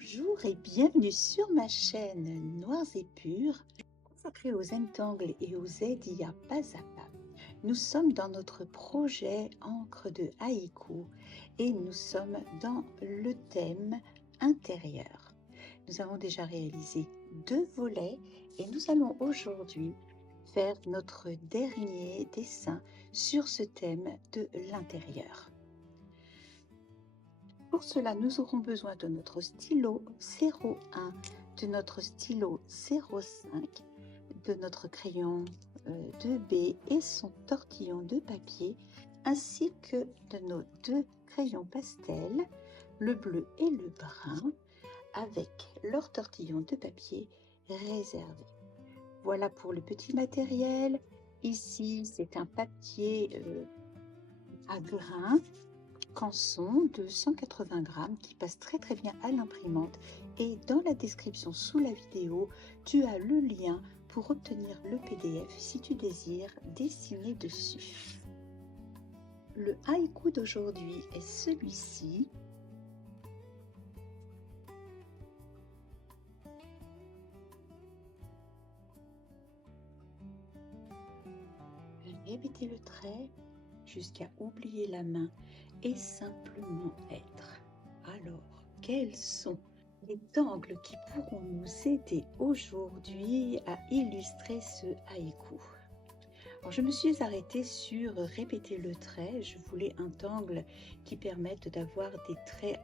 Bonjour et bienvenue sur ma chaîne Noirs et Purs, consacrée aux Zentangle et aux aides il y a pas à pas. Nous sommes dans notre projet Encre de haïku et nous sommes dans le thème intérieur. Nous avons déjà réalisé 2 volets et nous allons aujourd'hui faire notre dernier dessin sur ce thème de l'intérieur. Pour cela, nous aurons besoin de notre stylo 01, de notre stylo 05, de notre crayon 2B et son tortillon de papier, ainsi que de nos 2 crayons pastels, le bleu et le brun, avec leur tortillon de papier réservé. Voilà pour le petit matériel. Ici, c'est un papier à grains canson de 180 grammes qui passe très bien à l'imprimante, et dans la description sous la vidéo tu as le lien pour obtenir le PDF si tu désires dessiner dessus. Le haïku d'aujourd'hui est celui-ci. Répétez le trait jusqu'à oublier la main et simplement être. Alors, quels sont les angles qui pourront nous aider aujourd'hui à illustrer ce haïku? Alors, je me suis arrêtée sur répéter le trait. Je voulais un angle qui permette d'avoir des traits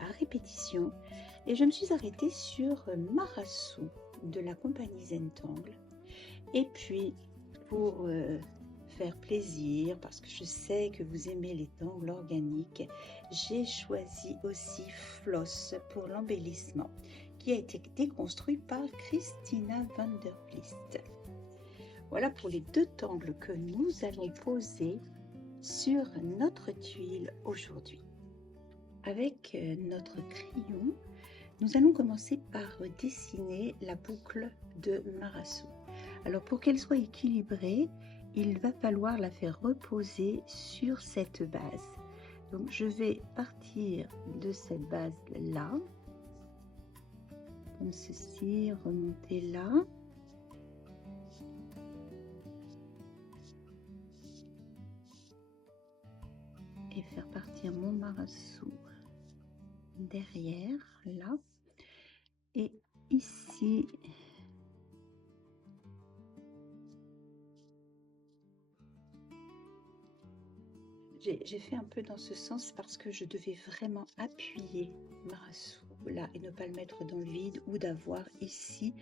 à répétition, et je me suis arrêtée sur Marasu de la compagnie Zentangle. Et puis pour faire plaisir, parce que je sais que vous aimez les tangles organiques, j'ai choisi aussi Floss pour l'embellissement, qui a été déconstruit par Christina van der Vlist. Voilà pour les 2 tangles que nous allons poser sur notre tuile aujourd'hui. Avec notre crayon, nous allons commencer par dessiner la boucle de Marasu. Alors, pour qu'elle soit équilibrée, il va falloir la faire reposer sur cette base. Donc, je vais partir de cette base-là, comme ceci, remonter là. Et faire partir mon Marasu derrière, là. Et ici, j'ai fait un peu dans ce sens parce que je devais vraiment appuyer Marasu là et ne pas le mettre dans le vide, ou d'avoir ici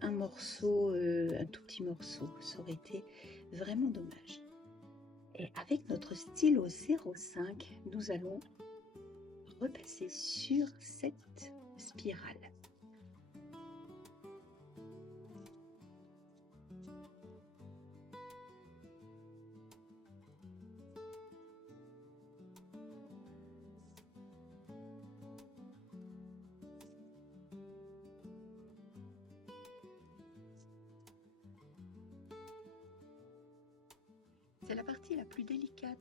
un morceau, un tout petit morceau. Ça aurait été vraiment dommage. Et avec notre stylo 05, nous allons repasser sur cette spirale. C'est la partie la plus délicate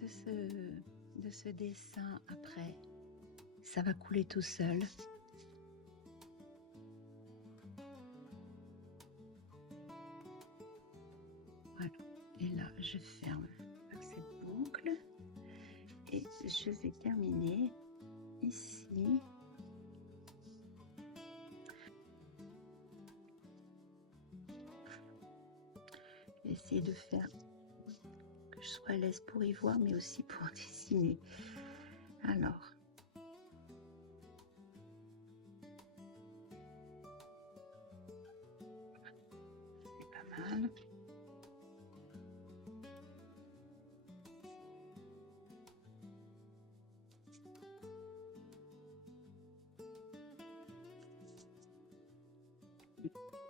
de ce dessin. Après, ça va couler tout seul. Voilà. Et là, je ferme cette boucle et je vais terminer ici. Essayer de faire que je sois à l'aise pour y voir, mais aussi pour dessiner. Alors, c'est pas mal.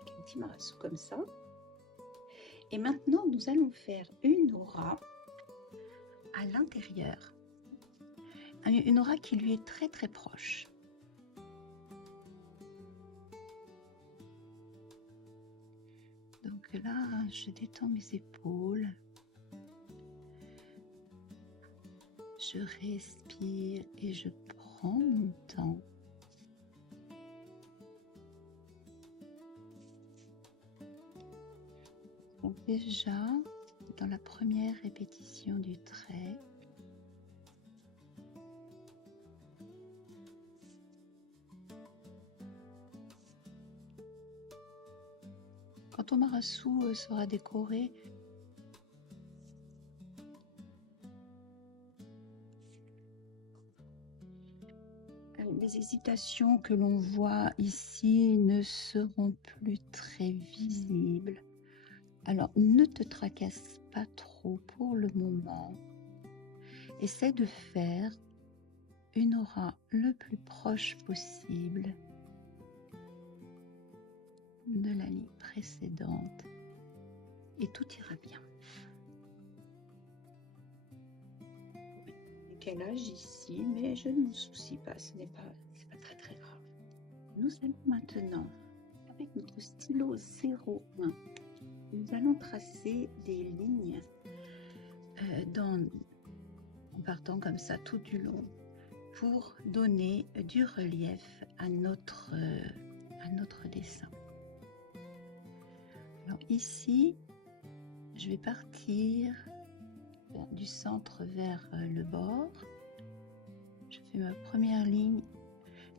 Un petit Marasu comme ça. Et maintenant, nous allons faire une aura à l'intérieur. Une aura qui lui est très proche. Donc là, je détends mes épaules. Je respire et je prends mon temps. déjà dans la première répétition du trait. Quand ton marasu sera décoré, les hésitations que l'on voit ici ne seront plus très visibles. Alors, ne te tracasse pas trop pour le moment. Essaie de faire une aura le plus proche possible de la ligne précédente et tout ira bien. Quel âge ici, mais je ne m'en soucie pas, c'est pas très grave. Nous allons maintenant, avec notre stylo 01, nous allons tracer des lignes en partant comme ça tout du long pour donner du relief à notre dessin. Alors ici, je vais partir du centre vers le bord. Je fais ma première ligne.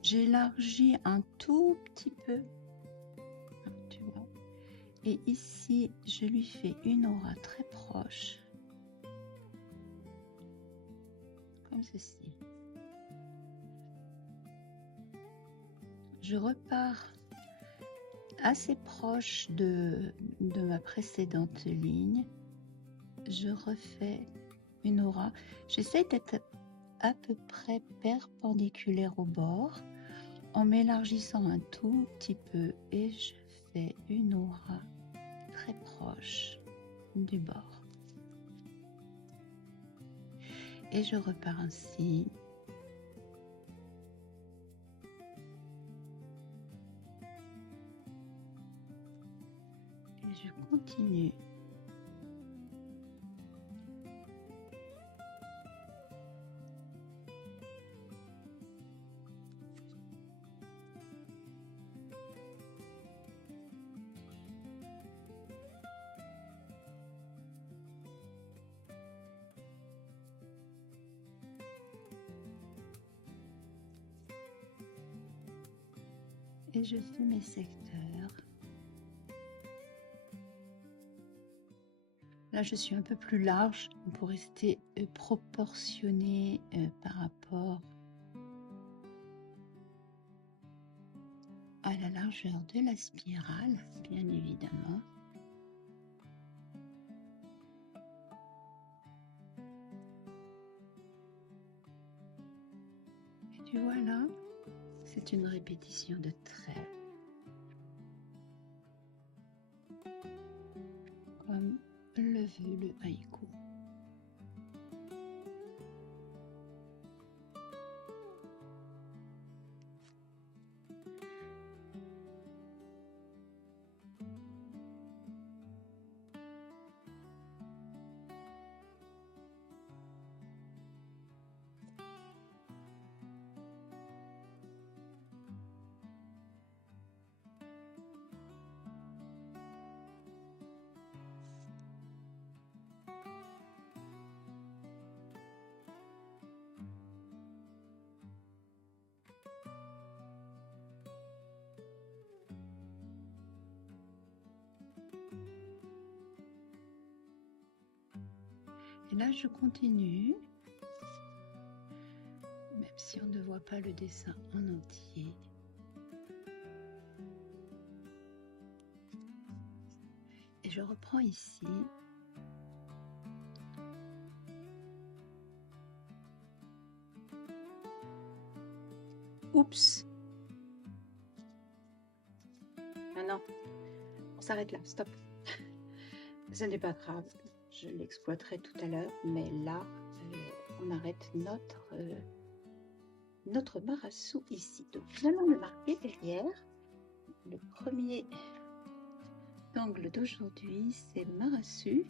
J'élargis un tout petit peu. Tu vois. Et ici, je lui fais une aura très proche. Comme ceci. Je repars assez proche de ma précédente ligne. Je refais une aura. J'essaie d'être à peu près perpendiculaire au bord en m'élargissant un tout petit peu et je fais une aura très proche du bord. Et je repars ainsi. Et je continue. Et je fais mes secteurs. Là, je suis un peu plus large pour rester proportionné par rapport à la largeur de la spirale, bien évidemment. Et tu vois là, c'est une répétition de traits. Comme le veut le haïku. Et là, je continue, même si on ne voit pas le dessin en entier. Et je reprends ici. Oups. Ah non, on s'arrête là, stop. Ce n'est pas grave. Je l'exploiterai tout à l'heure, mais là, on arrête notre marasu ici. Donc, nous allons le marquer derrière. Le premier angle d'aujourd'hui, c'est marasu.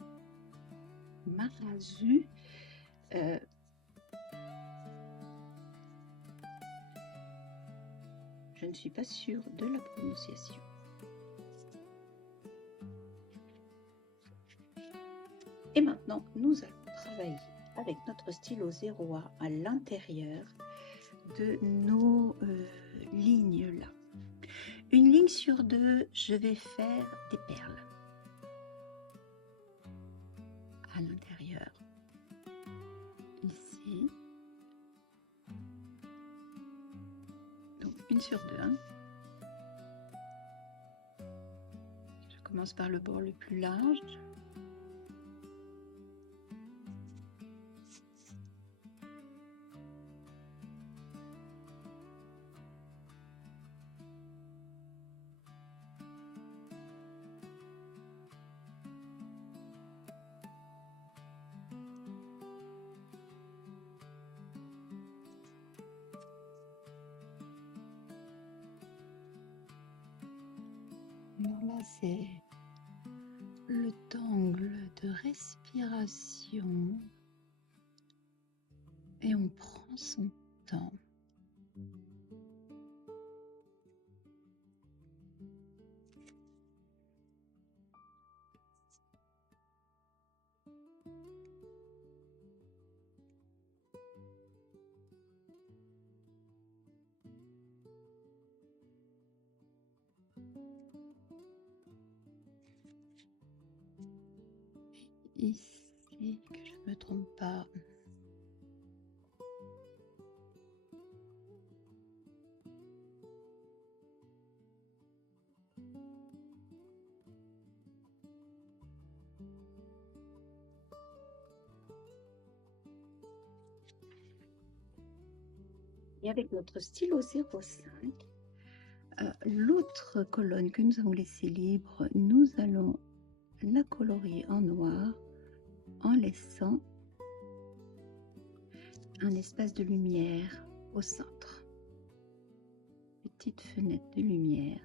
Marasu. Je ne suis pas sûre de la prononciation. maintenant, nous allons travailler avec notre stylo 0A à l'intérieur de nos lignes là. Une ligne sur deux, je vais faire des perles à l'intérieur, ici. Donc une sur deux. Hein. Je commence par le bord le plus large. Alors là, c'est le tangle de respiration et on prend son temps. Ici, que je ne me trompe pas. Et avec notre stylo 05, l'autre colonne que nous avons laissée libre, nous allons la colorier en noir en laissant un espace de lumière au centre. Petite fenêtre de lumière.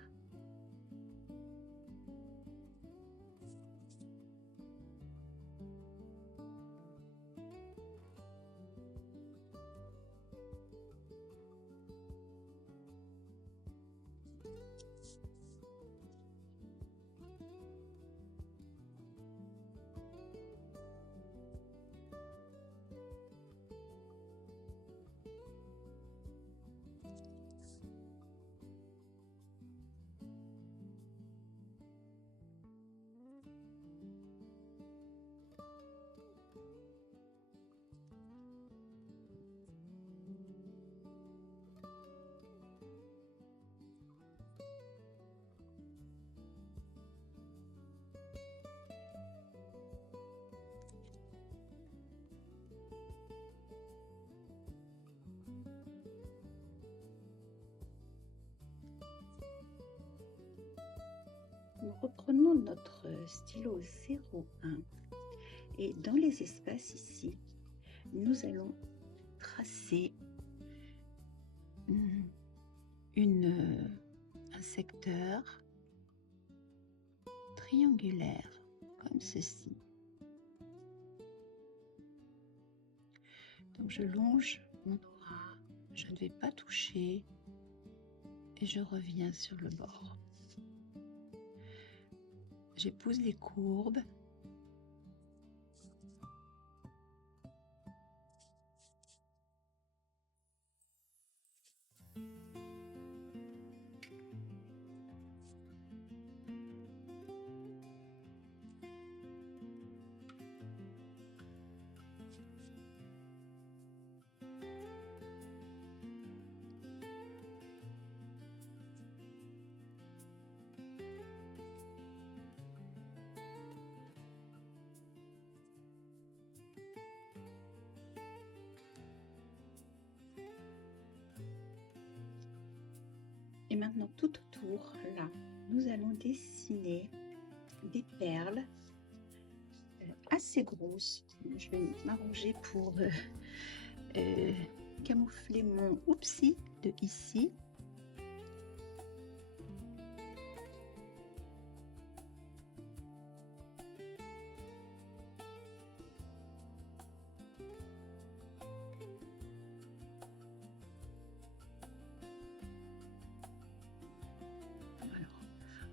Nous reprenons notre stylo 01 et dans les espaces ici, nous allons tracer un secteur triangulaire comme ceci. Donc je longe mon aura, je ne vais pas toucher et je reviens sur le bord. J'épouse les courbes. Et maintenant, tout autour, là, nous allons dessiner des perles assez grosses. Je vais m'arranger pour camoufler mon oupsie de ici.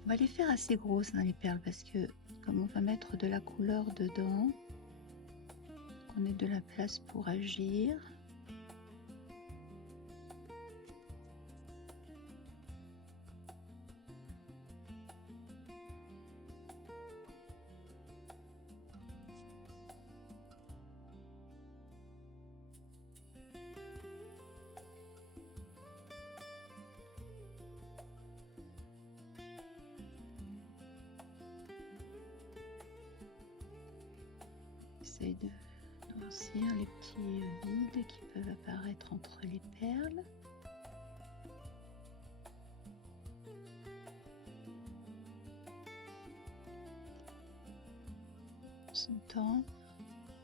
On va les faire assez grosses, hein, les perles, parce que comme on va mettre de la couleur dedans, Prenez de la place pour agir. Essaye de noircir les petits vides qui peuvent apparaître entre les perles. On s'entend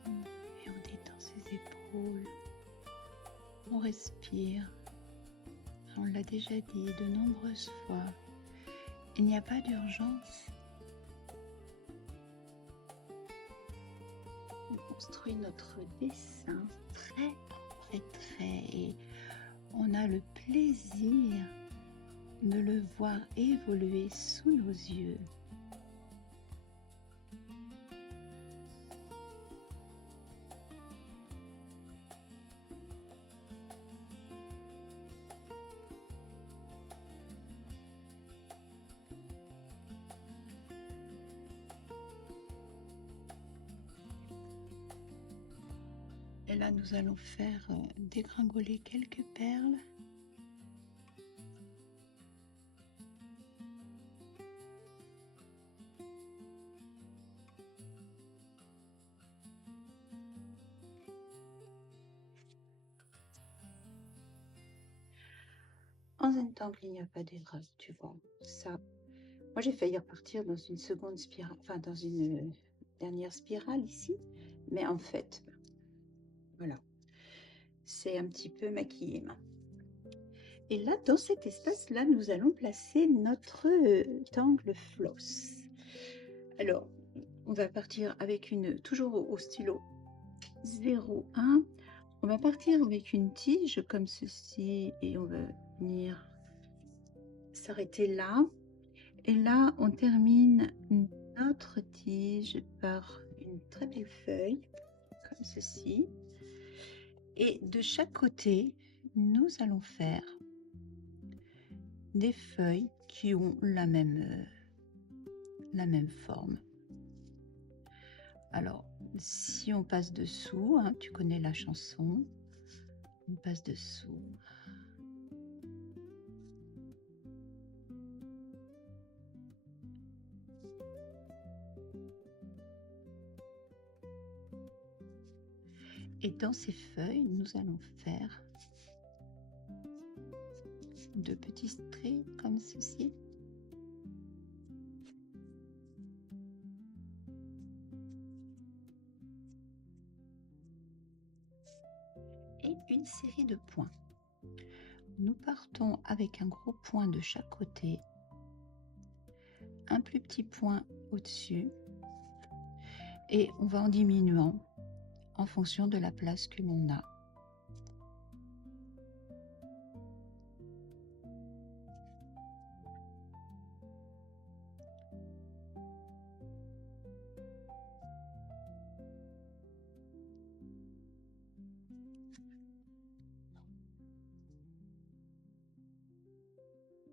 et on détend ses épaules. On respire. On l'a déjà dit de nombreuses fois. Il n'y a pas d'urgence. On construit notre dessin trait après trait et on a le plaisir de le voir évoluer sous nos yeux. Et là, nous allons faire dégringoler quelques perles. En un tangle, il n'y a pas d'erreur, tu vois. Ça, moi, j'ai failli repartir dans une seconde spirale, enfin, dans une dernière spirale ici. Mais en fait, voilà, c'est un petit peu maquillé. Et là, dans cet espace-là, nous allons placer notre tangle floss. Alors, on va partir avec toujours au stylo 0,1. On va partir avec une tige comme ceci et on va venir s'arrêter là. Et là, on termine notre tige par une très belle feuille comme ceci. Et de chaque côté, nous allons faire des feuilles qui ont la même forme. Alors, si on passe dessous, hein, tu connais la chanson, on passe dessous. Et dans ces feuilles, nous allons faire de petits traits comme ceci. Et une série de points. Nous partons avec un gros point de chaque côté, un plus petit point au-dessus, et on va en diminuant en fonction de la place que l'on a.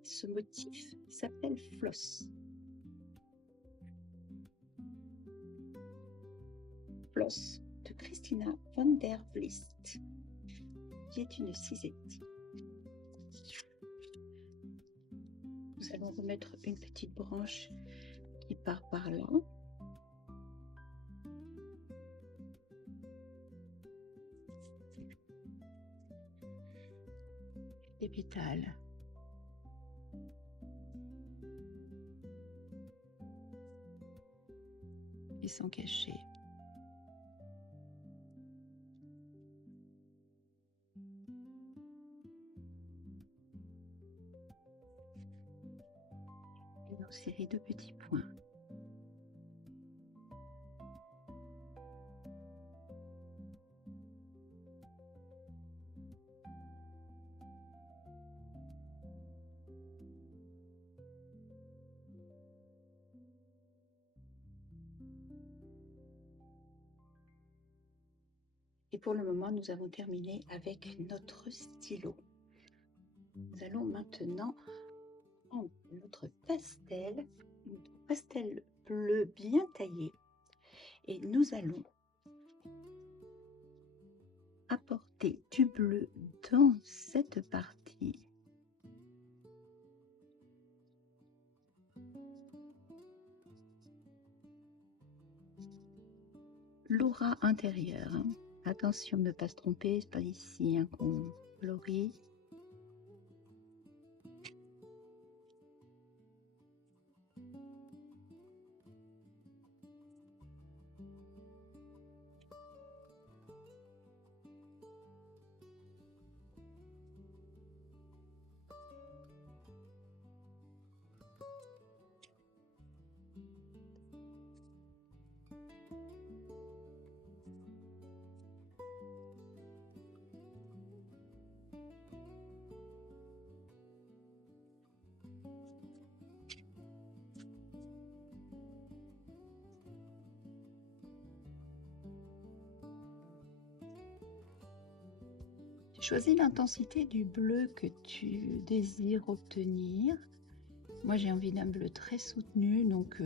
Ce motif s'appelle floss. Floss de Christina van der Vlist, qui est une cisette. Nous allons remettre une petite branche qui part par là. Les pétales. Ils sont cachés. Et nos séries de petits points. Et pour le moment, nous avons terminé avec notre stylo. Nous allons maintenant prendre notre pastel bleu bien taillé, et nous allons apporter du bleu dans cette partie. L'aura intérieure, hein. Attention de ne pas se tromper, c'est pas ici hein, qu'on colorie. Choisis l'intensité du bleu que tu désires obtenir. Moi, j'ai envie d'un bleu très soutenu, donc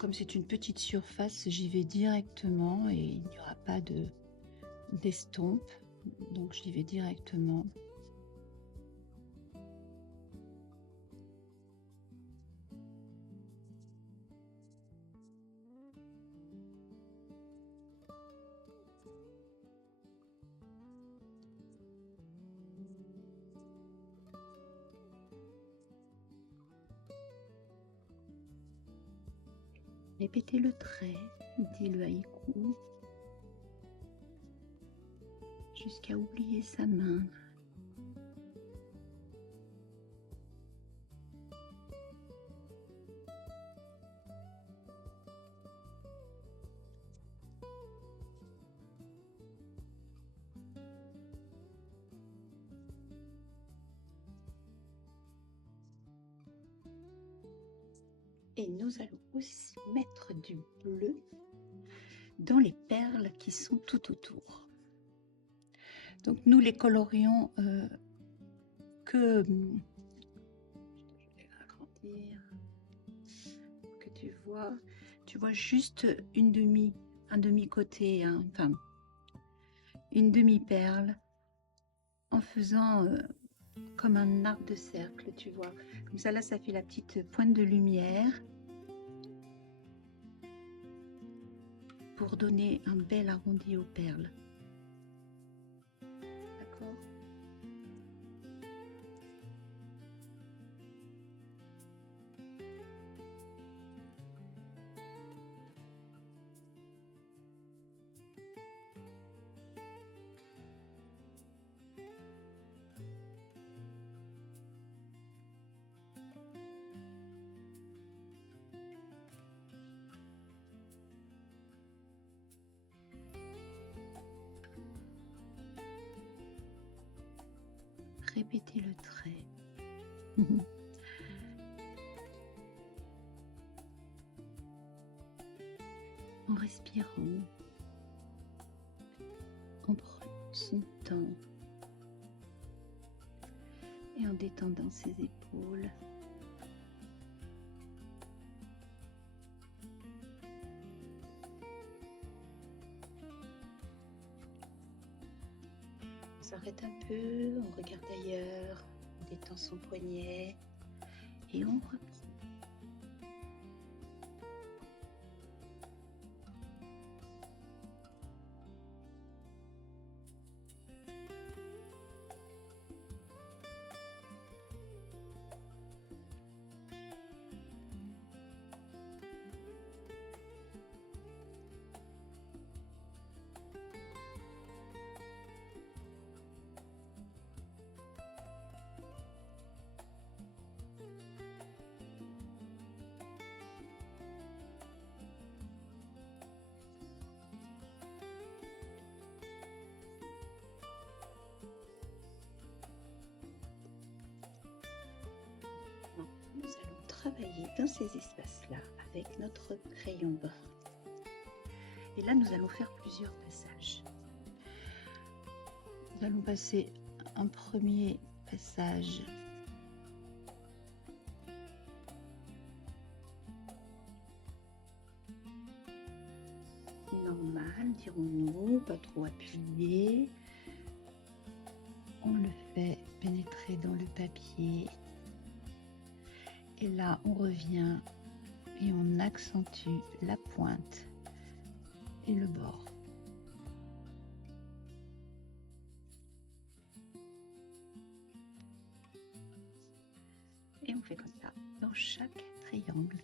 comme c'est une petite surface, j'y vais directement et il n'y aura pas d'estompe, donc j'y vais directement. Répétez le trait, dit le haïku, jusqu'à oublier sa main. Et nous allons aussi mettre du bleu dans les perles qui sont tout autour. Donc nous les colorions que, je vais agrandir, que tu vois juste un demi-côté, hein, enfin une demi-perle, en faisant comme un arc de cercle, tu vois. Comme ça, là, ça fait la petite pointe de lumière pour donner un bel arrondi aux perles. D'accord ? Répétez le trait. En respirant, en prenant son temps et en détendant ses épaules. On s'arrête un peu, on regarde ailleurs, on détend son poignet et on reprend. Nous allons travailler dans ces espaces-là avec notre crayon brun. Et là, nous allons faire plusieurs passages. Nous allons passer un premier passage normal, dirons-nous, pas trop appuyé. On le fait pénétrer dans le papier. Et là, on revient et on accentue la pointe et le bord. Et on fait comme ça dans chaque triangle.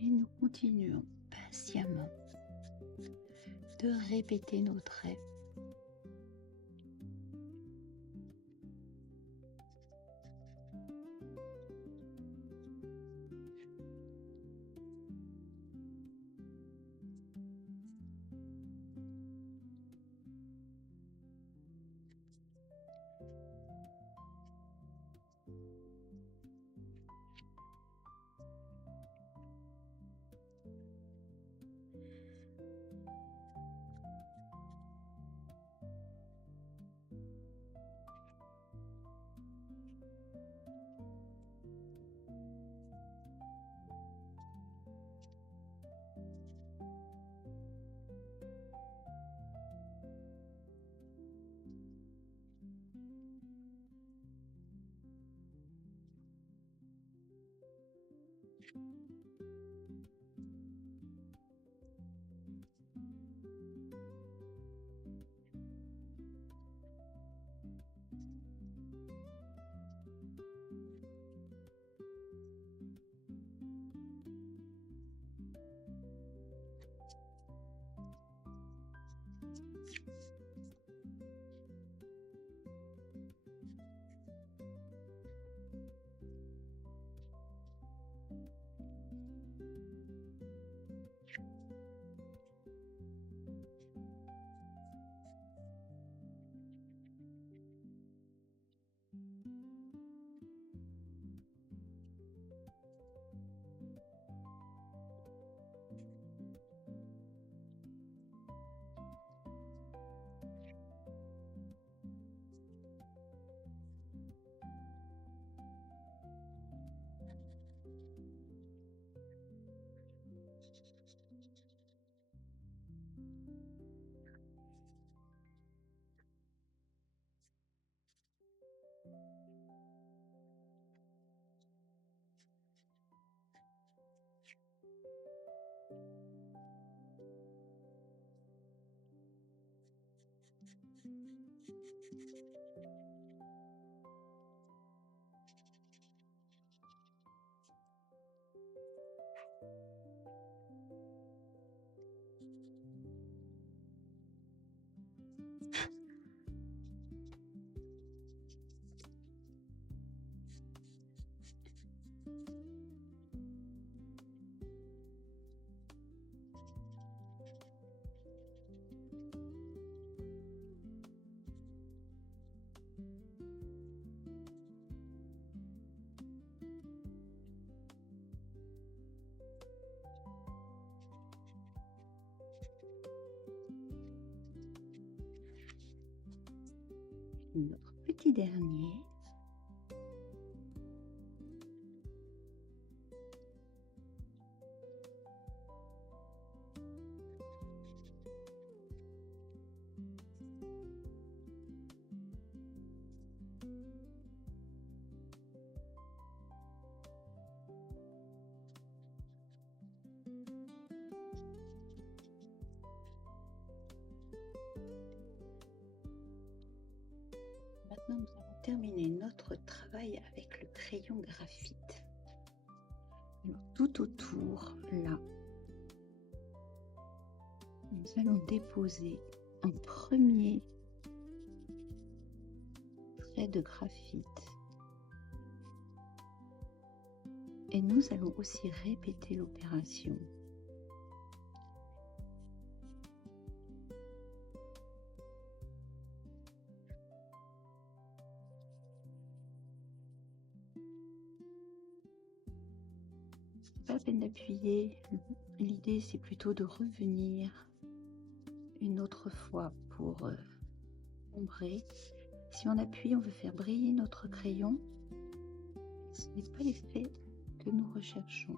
Et nous continuons patiemment de répéter nos traits. Notre petit dernier. Maintenant, nous allons terminer notre travail avec le crayon graphite. Alors, tout autour, là, nous allons déposer un premier trait de graphite. Et nous allons aussi répéter l'opération. Pas la peine d'appuyer. L'idée, c'est plutôt de revenir une autre fois pour ombrer. Si on appuie, on veut faire briller notre crayon. Ce n'est pas l'effet que nous recherchons.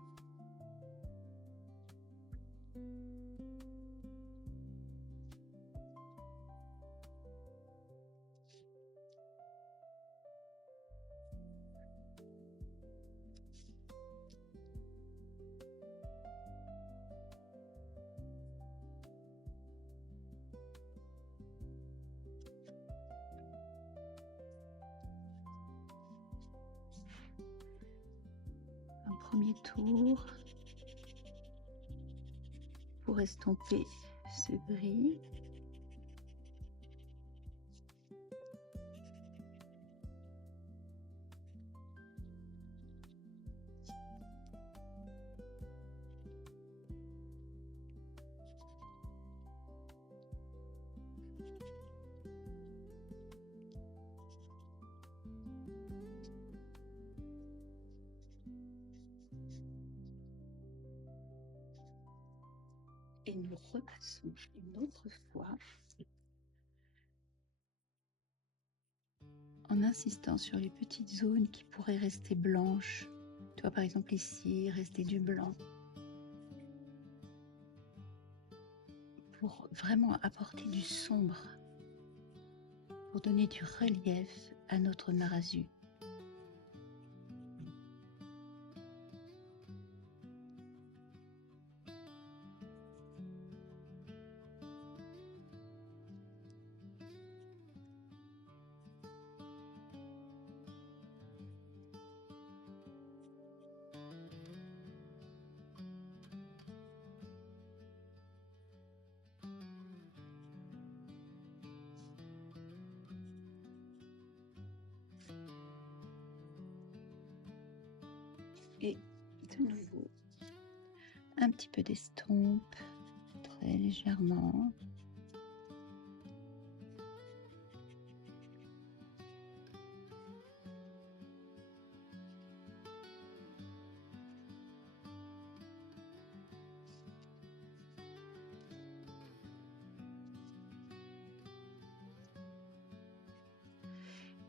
Un premier tour pour estomper ce gris. Et nous repassons une autre fois en insistant sur les petites zones qui pourraient rester blanches. Tu vois, par exemple ici, rester du blanc. Pour vraiment apporter du sombre, pour donner du relief à notre marazu. Et de nouveau, un petit peu d'estompe, très légèrement.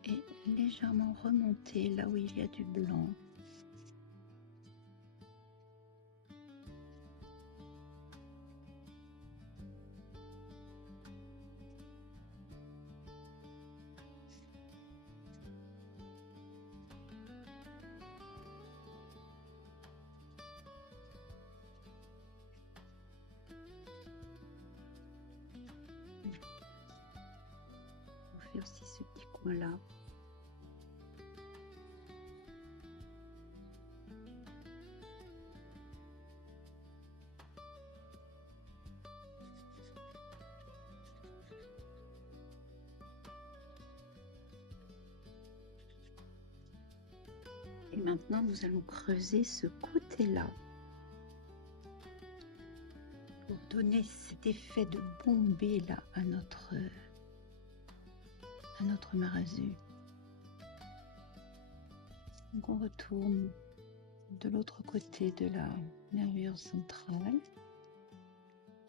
Et légèrement remonter là où il y a du blanc. On fait aussi ce petit coin là. Et maintenant, nous allons creuser ce côté-là pour donner cet effet de bombée là à notre marazu. Donc on retourne de l'autre côté de la nervure centrale.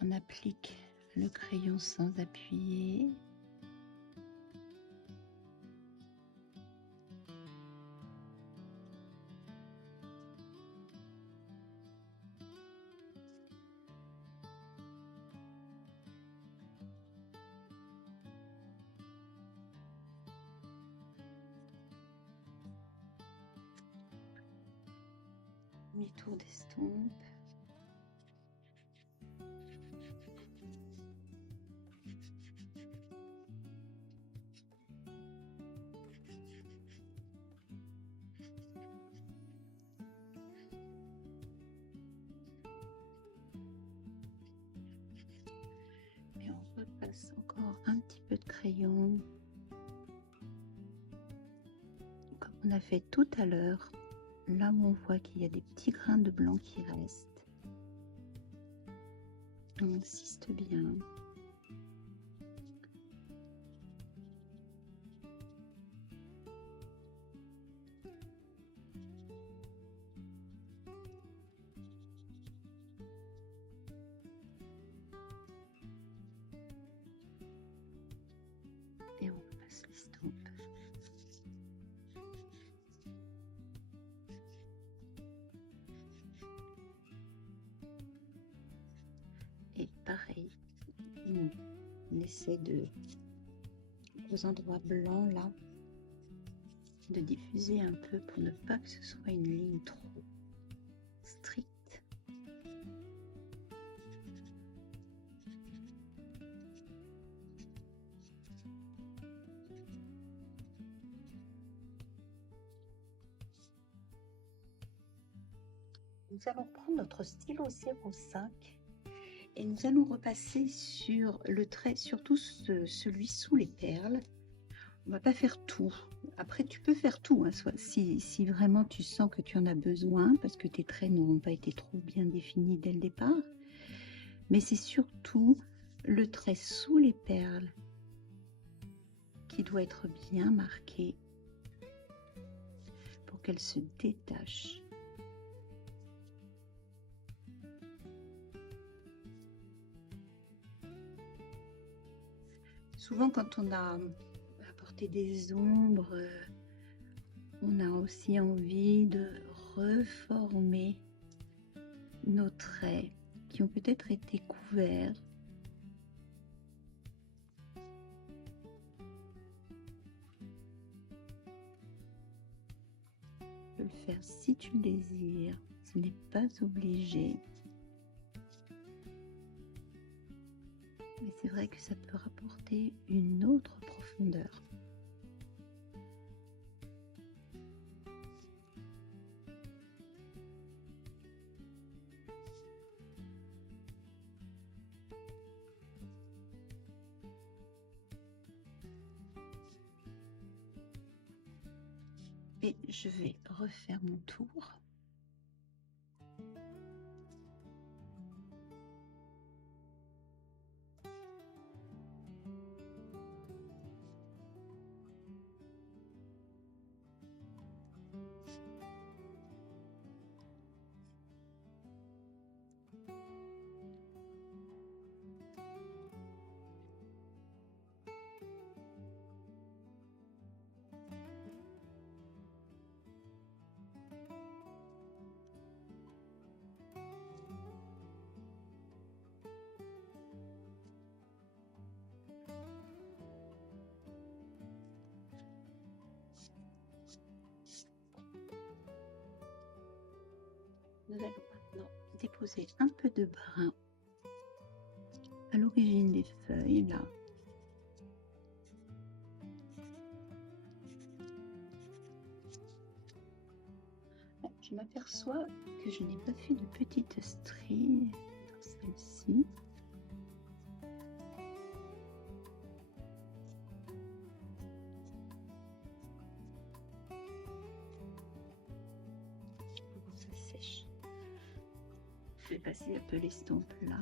On applique le crayon sans appuyer. Mi-tour d'estompe. Et on repasse encore un petit peu de crayon, comme on a fait tout à l'heure, là où on voit qu'il y a des petits grains de blanc qui restent. On insiste bien. Et on passe l'estompe. Et pareil, on essaie de, aux endroits blancs là, de diffuser un peu pour ne pas que ce soit une ligne trop stricte. Nous allons prendre notre stylo 05 et nous allons repasser sur le trait, surtout celui sous les perles. On ne va pas faire tout. Après, tu peux faire tout, hein, si vraiment tu sens que tu en as besoin, parce que tes traits n'auront pas été trop bien définis dès le départ. Mais c'est surtout le trait sous les perles qui doit être bien marqué pour qu'elle se détache. Souvent, quand on a apporté des ombres, on a aussi envie de reformer nos traits qui ont peut-être été couverts. Tu peux le faire si tu le désires, ce n'est pas obligé. Mais c'est vrai que ça peut rapporter une autre profondeur. Et je vais refaire mon tour. Nous allons maintenant déposer un peu de brun à l'origine des feuilles, là. Je m'aperçois que je n'ai pas fait de petites stries dans celle-ci. Ça sèche. Je vais passer un peu l'estompe là.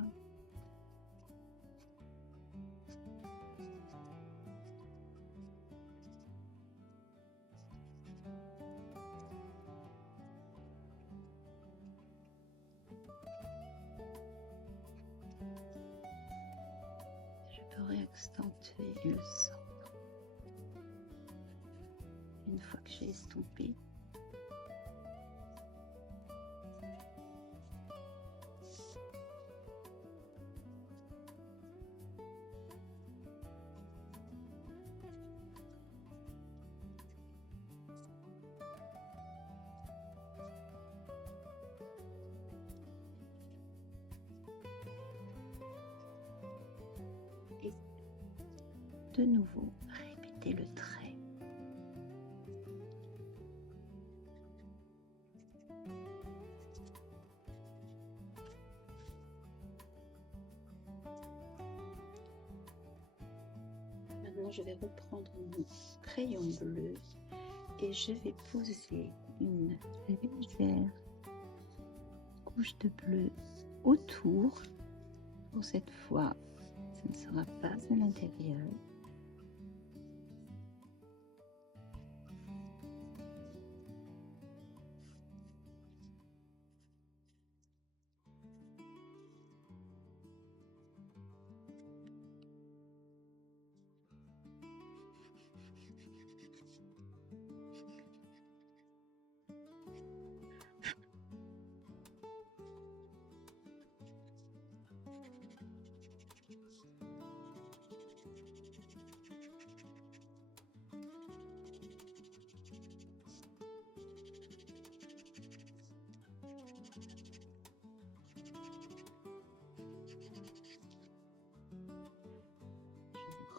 Je peux réaccentuer le centre une fois que j'ai estompé. de nouveau répéter le trait. Maintenant, je vais reprendre mon crayon bleu et je vais poser une légère couche de bleu autour. Pour cette fois, ce ne sera pas à l'intérieur.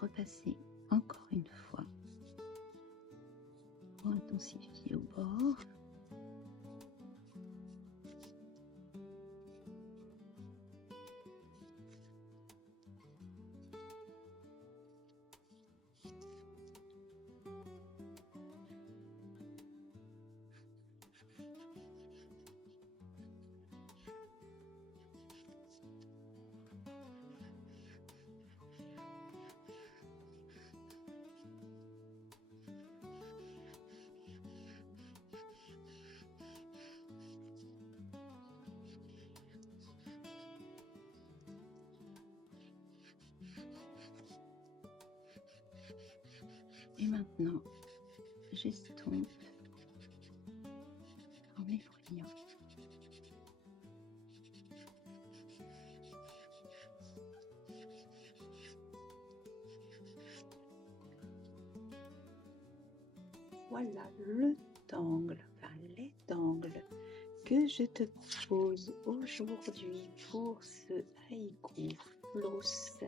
Repasser encore une fois pour intensifier au bord. Et maintenant, j'estompe en effrayant. Voilà le tangle, enfin les tangles que je te propose aujourd'hui pour ce haïku, floss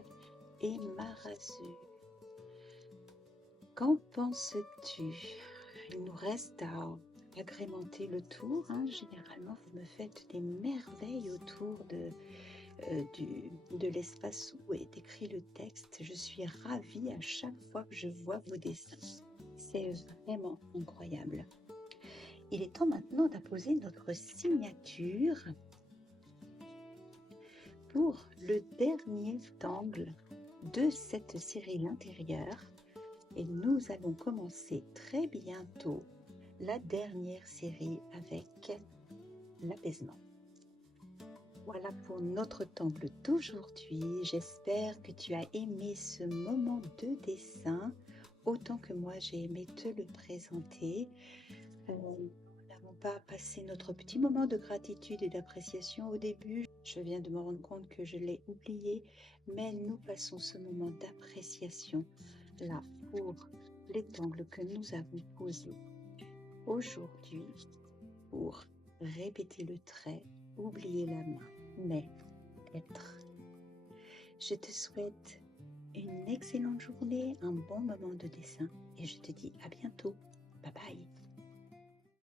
et marasu. Qu'en penses-tu? Il nous reste à agrémenter le tour. Généralement, vous me faites des merveilles autour de l'espace où est écrit le texte. Je suis ravie à chaque fois que je vois vos dessins. C'est vraiment incroyable. Il est temps maintenant d'apposer notre signature pour le dernier tangle de cette série l'intérieur. Et nous allons commencer très bientôt la dernière série avec l'apaisement. Voilà pour notre tangle d'aujourd'hui. J'espère que tu as aimé ce moment de dessin autant que moi j'ai aimé te le présenter. Nous n'avons pas passé notre petit moment de gratitude et d'appréciation au début. Je viens de me rendre compte que je l'ai oublié, mais nous passons ce moment d'appréciation là pour les tangles que nous avons posés aujourd'hui pour répéter le trait, oublier la main, mais être. Je te souhaite une excellente journée, un bon moment de dessin et je te dis à bientôt. Bye bye.